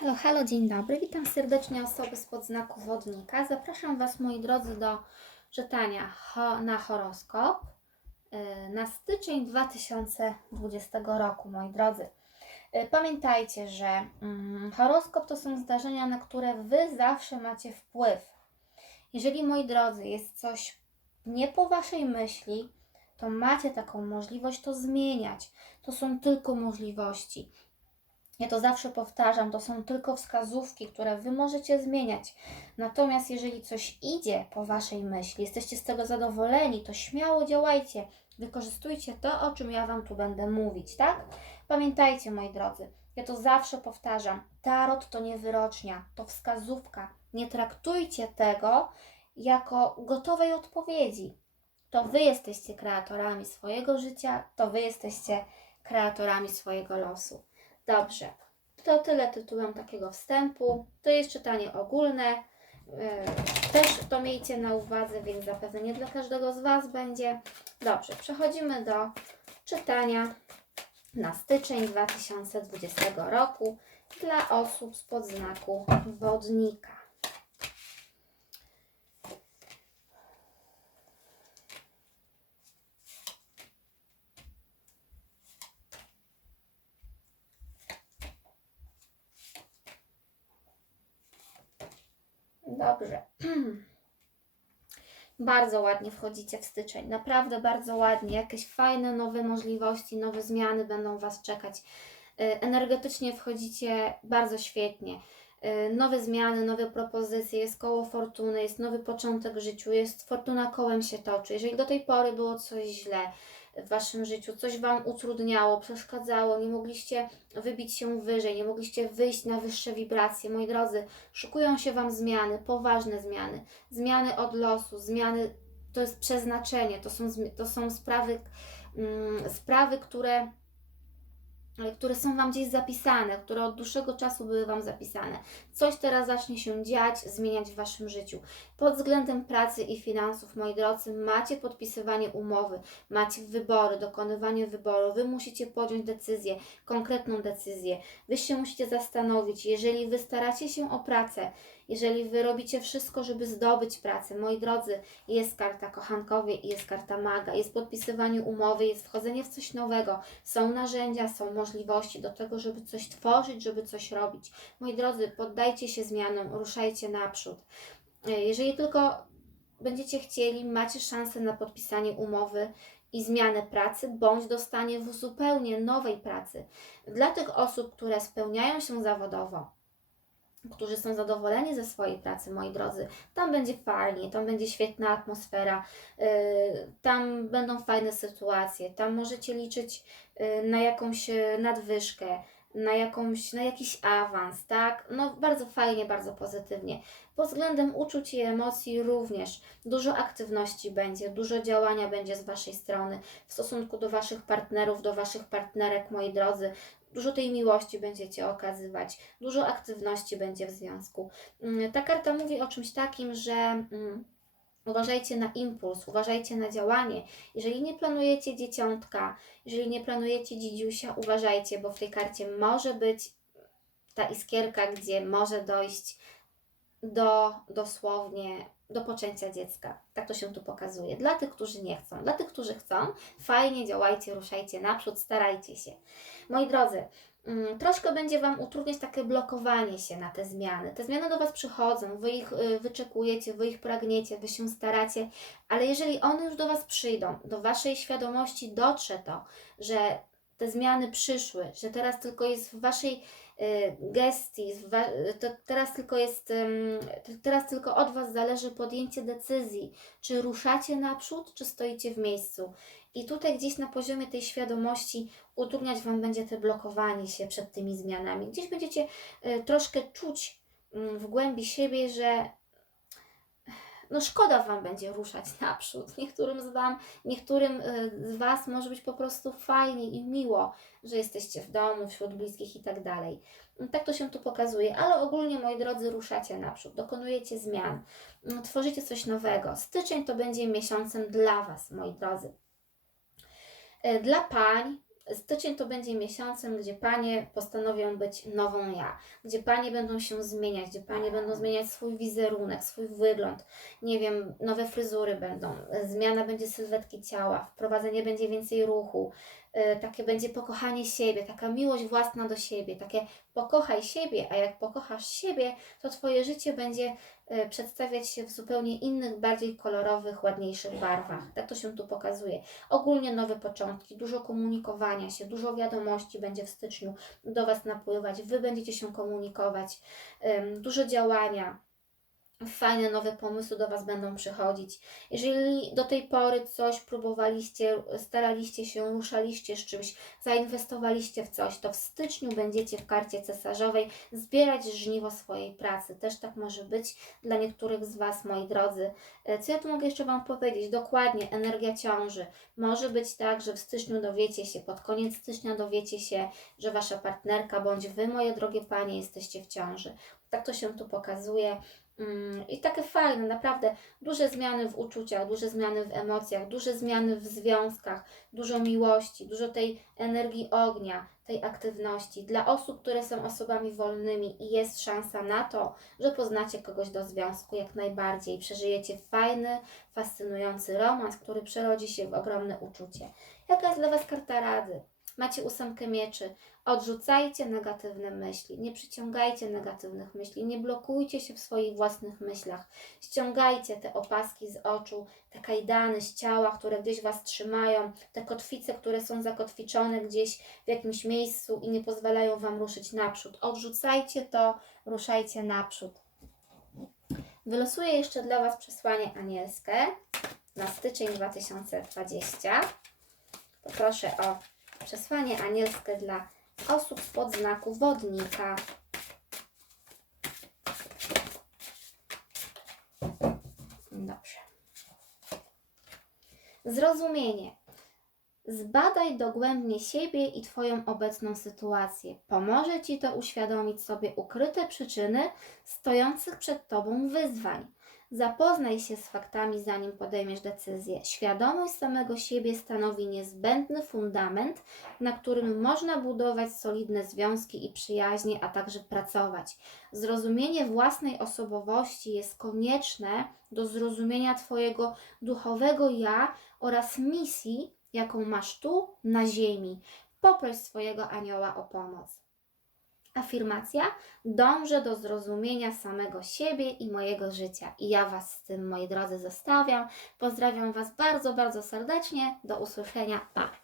Halo, halo, dzień dobry. Witam serdecznie osoby spod znaku wodnika. Zapraszam Was, moi drodzy, do czytania ho na horoskop yy, na styczeń 2020 roku, moi drodzy. Yy, Pamiętajcie, że mm, horoskop to są zdarzenia, na które Wy zawsze macie wpływ. Jeżeli, moi drodzy, jest coś nie po Waszej myśli, to macie taką możliwość to zmieniać. To są tylko możliwości. Ja to zawsze powtarzam, to są tylko wskazówki, które Wy możecie zmieniać. Natomiast jeżeli coś idzie po Waszej myśli, jesteście z tego zadowoleni, to śmiało działajcie. Wykorzystujcie to, o czym ja Wam tu będę mówić, tak? Pamiętajcie, moi drodzy, ja to zawsze powtarzam. Tarot to nie wyrocznia, to wskazówka. Nie traktujcie tego jako gotowej odpowiedzi. To Wy jesteście kreatorami swojego życia, to Wy jesteście kreatorami swojego losu. Dobrze, to tyle tytułem takiego wstępu. To jest czytanie ogólne. Yy, Też to miejcie na uwadze, więc zapewne nie dla każdego z Was będzie. Dobrze, przechodzimy do czytania na styczeń 2020 roku dla osób spod znaku wodnika. Dobrze. Bardzo ładnie wchodzicie w styczeń. Naprawdę bardzo ładnie. Jakieś fajne, nowe możliwości, nowe zmiany będą Was czekać. Y, Energetycznie wchodzicie bardzo świetnie. Y, Nowe zmiany, nowe propozycje, jest koło fortuny, jest nowy początek w życiu, jest fortuna kołem się toczy. Jeżeli do tej pory było coś źle w Waszym życiu, coś Wam utrudniało, przeszkadzało, nie mogliście wybić się wyżej, nie mogliście wyjść na wyższe wibracje, moi drodzy, szykują się Wam zmiany, poważne zmiany, zmiany od losu, zmiany to jest przeznaczenie, to są, to są sprawy, mm, sprawy, które, które są Wam gdzieś zapisane, które od dłuższego czasu były Wam zapisane. Coś teraz zacznie się dziać, zmieniać w Waszym życiu. Pod względem pracy i finansów, moi drodzy, macie podpisywanie umowy, macie wybory, dokonywanie wyboru. Wy musicie podjąć decyzję, konkretną decyzję. Wy się musicie zastanowić, jeżeli Wy staracie się o pracę, jeżeli Wy robicie wszystko, żeby zdobyć pracę, moi drodzy, jest karta kochankowie jest karta maga, jest podpisywanie umowy, jest wchodzenie w coś nowego, są narzędzia, są możliwości do tego, żeby coś tworzyć, żeby coś robić. Moi drodzy, poddajcie się zmianom, ruszajcie naprzód. E, Jeżeli tylko będziecie chcieli, macie szansę na podpisanie umowy i zmianę pracy, bądź dostanie w zupełnie nowej pracy. Dla tych osób, które spełniają się zawodowo, którzy są zadowoleni ze swojej pracy, moi drodzy, tam będzie fajnie, tam będzie świetna atmosfera, yy, tam będą fajne sytuacje, tam możecie liczyć yy, na jakąś yy, nadwyżkę, na, jakąś, na jakiś awans, tak? No bardzo fajnie, bardzo pozytywnie. Pod względem uczuć i emocji również dużo aktywności będzie, dużo działania będzie z Waszej strony w stosunku do Waszych partnerów, do Waszych partnerek, moi drodzy. Dużo tej miłości będziecie okazywać, dużo aktywności będzie w związku. Mm, Ta karta mówi o czymś takim, że mm, uważajcie na impuls, uważajcie na działanie. Jeżeli nie planujecie dzieciątka, jeżeli nie planujecie dzidziusia, uważajcie, bo w tej karcie może być ta iskierka, gdzie może dojść do dosłownie do poczęcia dziecka. Tak to się tu pokazuje. Dla tych, którzy nie chcą. Dla tych, którzy chcą, fajnie działajcie, ruszajcie naprzód, starajcie się. Moi drodzy, mm, troszkę będzie Wam utrudniać takie blokowanie się na te zmiany. Te zmiany do Was przychodzą, Wy ich y, wyczekujecie, Wy ich pragniecie, Wy się staracie, ale jeżeli one już do Was przyjdą, do Waszej świadomości dotrze to, że te zmiany przyszły, że teraz tylko jest w Waszej y, gestii, to teraz tylko jest, teraz tylko od Was zależy podjęcie decyzji, czy ruszacie naprzód, czy stoicie w miejscu. I tutaj gdzieś na poziomie tej świadomości utrudniać Wam będzie te blokowanie się przed tymi zmianami. Gdzieś będziecie y, troszkę czuć w głębi siebie, że no szkoda Wam będzie ruszać naprzód. Niektórym z Wam, niektórym y, z Was może być po prostu fajnie i miło, że jesteście w domu, wśród bliskich i tak dalej. Tak to się tu pokazuje, ale ogólnie, moi drodzy, ruszacie naprzód, dokonujecie zmian, mm, tworzycie coś nowego. Styczeń to będzie miesiącem dla Was, moi drodzy. Y, Dla pań Styczeń to będzie miesiącem, gdzie panie postanowią być nową ja, gdzie panie będą się zmieniać, gdzie panie będą zmieniać swój wizerunek, swój wygląd. Nie wiem, nowe fryzury będą, zmiana będzie sylwetki ciała, wprowadzenie będzie więcej ruchu, takie będzie pokochanie siebie, taka miłość własna do siebie, takie pokochaj siebie, a jak pokochasz siebie, to Twoje życie będzie y, przedstawiać się w zupełnie innych, bardziej kolorowych, ładniejszych barwach. Tak to się tu pokazuje. Ogólnie nowe początki, dużo komunikowania się, dużo wiadomości będzie w styczniu do Was napływać, Wy będziecie się komunikować, dużo działania. Fajne nowe pomysły do Was będą przychodzić. Jeżeli do tej pory coś próbowaliście, staraliście się, ruszaliście z czymś, zainwestowaliście w coś, to w styczniu będziecie w karcie cesarzowej zbierać żniwo swojej pracy. Też tak może być dla niektórych z Was, moi drodzy. E, Co ja tu mogę jeszcze Wam powiedzieć? Dokładnie, energia ciąży. Może być tak, że w styczniu dowiecie się, pod koniec stycznia dowiecie się, że Wasza partnerka bądź Wy, moje drogie Panie, jesteście w ciąży. Tak to się tu pokazuje. Mm, I takie fajne, naprawdę duże zmiany w uczuciach, duże zmiany w emocjach, duże zmiany w związkach, dużo miłości, dużo tej energii ognia, tej aktywności. Dla osób, które są osobami wolnymi i jest szansa na to, że poznacie kogoś do związku jak najbardziej, przeżyjecie fajny, fascynujący romans, który przerodzi się w ogromne uczucie. Jaka jest dla Was karta rady? Macie ósemkę mieczy. Odrzucajcie negatywne myśli, nie przyciągajcie negatywnych myśli, nie blokujcie się w swoich własnych myślach. Ściągajcie te opaski z oczu, te kajdany z ciała, które gdzieś Was trzymają, te kotwice, które są zakotwiczone gdzieś w jakimś miejscu i nie pozwalają Wam ruszyć naprzód. Odrzucajcie to, ruszajcie naprzód. Wylosuję jeszcze dla Was przesłanie anielskie na styczeń 2020. Poproszę o przesłanie anielskie dla osób spod znaku wodnika. Dobrze. Zrozumienie. Zbadaj dogłębnie siebie i Twoją obecną sytuację. Pomoże Ci to uświadomić sobie ukryte przyczyny stojących przed Tobą wyzwań. Zapoznaj się z faktami, zanim podejmiesz decyzję. Świadomość samego siebie stanowi niezbędny fundament, na którym można budować solidne związki i przyjaźnie, a także pracować. Zrozumienie własnej osobowości jest konieczne do zrozumienia Twojego duchowego ja oraz misji, jaką masz tu na ziemi. Poproś swojego anioła o pomoc. Afirmacja: dążę do zrozumienia samego siebie i mojego życia. I ja Was z tym, moi drodzy, zostawiam. Pozdrawiam Was bardzo, bardzo serdecznie. Do usłyszenia. Pa!